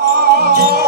Oh.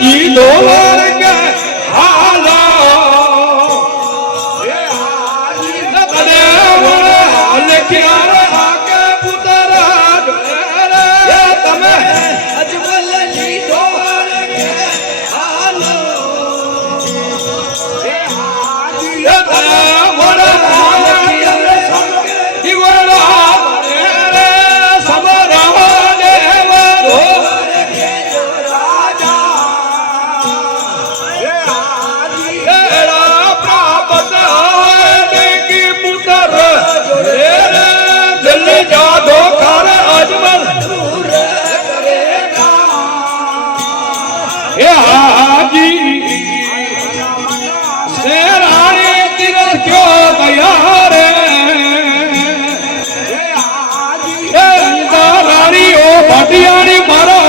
一朵花嘞 ભટિયાની મારો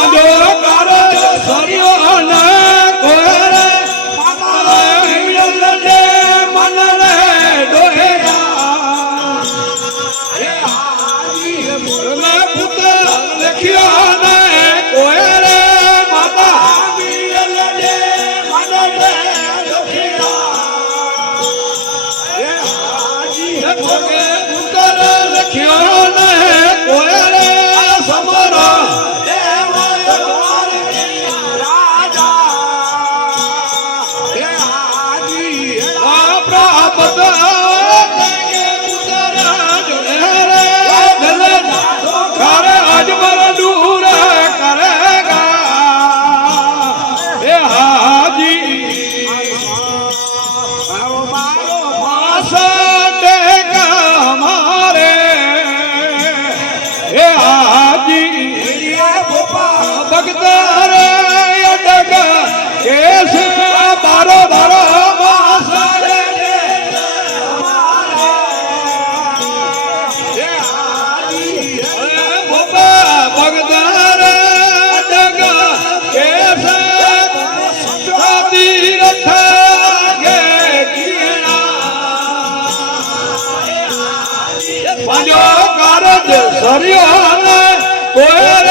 માજો કારો સરિયો ના ભગતા રે અડગ કેસ બારો બારો સરિયા કોઈ